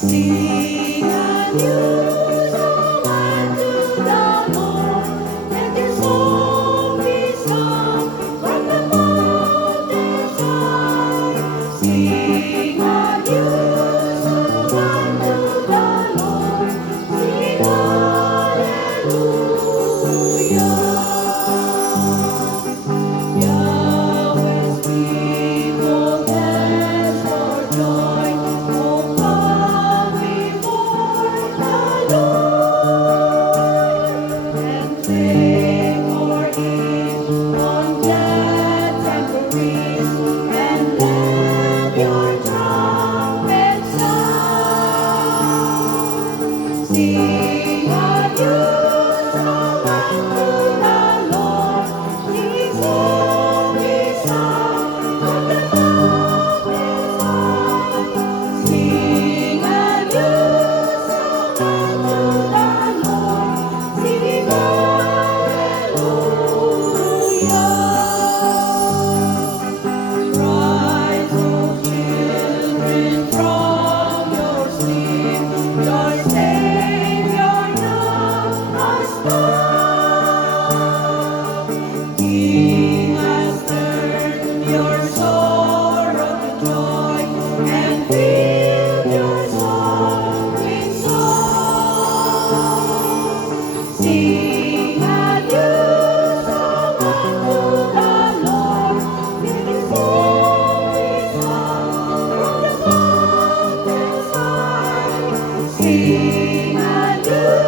Sing a new song unto the Lord. Let your soul be sung from the mountains high. Sing a new song unto the Lord. Sing hallelujah. Yahweh's people dance for joy. Oh, come before the Lord and sing for Him on glad tambourines, and let your trumpets sound. Sing a new song unto the Lord. His holy sound from the mountains high. Sing a new song unto the Lord. Sing hallelujah. Rise, O children, from your sleep. Your Savior now has come. He has turned your sorrow to joy and filled your soul with song. Sing a new song unto the Lord. With His holy song from the mountains high. Sing a new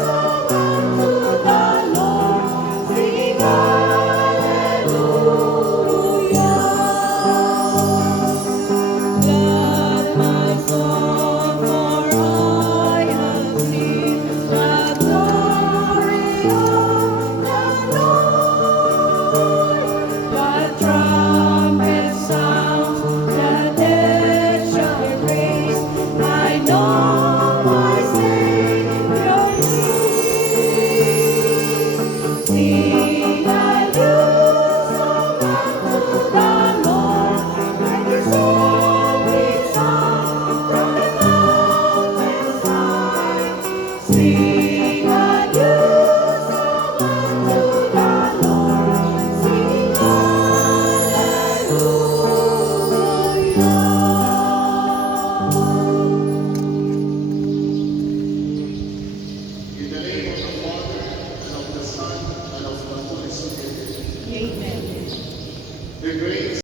song unto the Lord. Sing hallelujah. Glad my soul, for I have seen the glory of the Lord. The trumpet sounds, the dead shall raise. I know my Savior lives. Sing a new song unto the Lord. Let your soul be sung from the mountains high. Sing a new song unto the Lord. Sing In the name of the Father, and of the Son, and of the Holy Spirit. Amen. The grace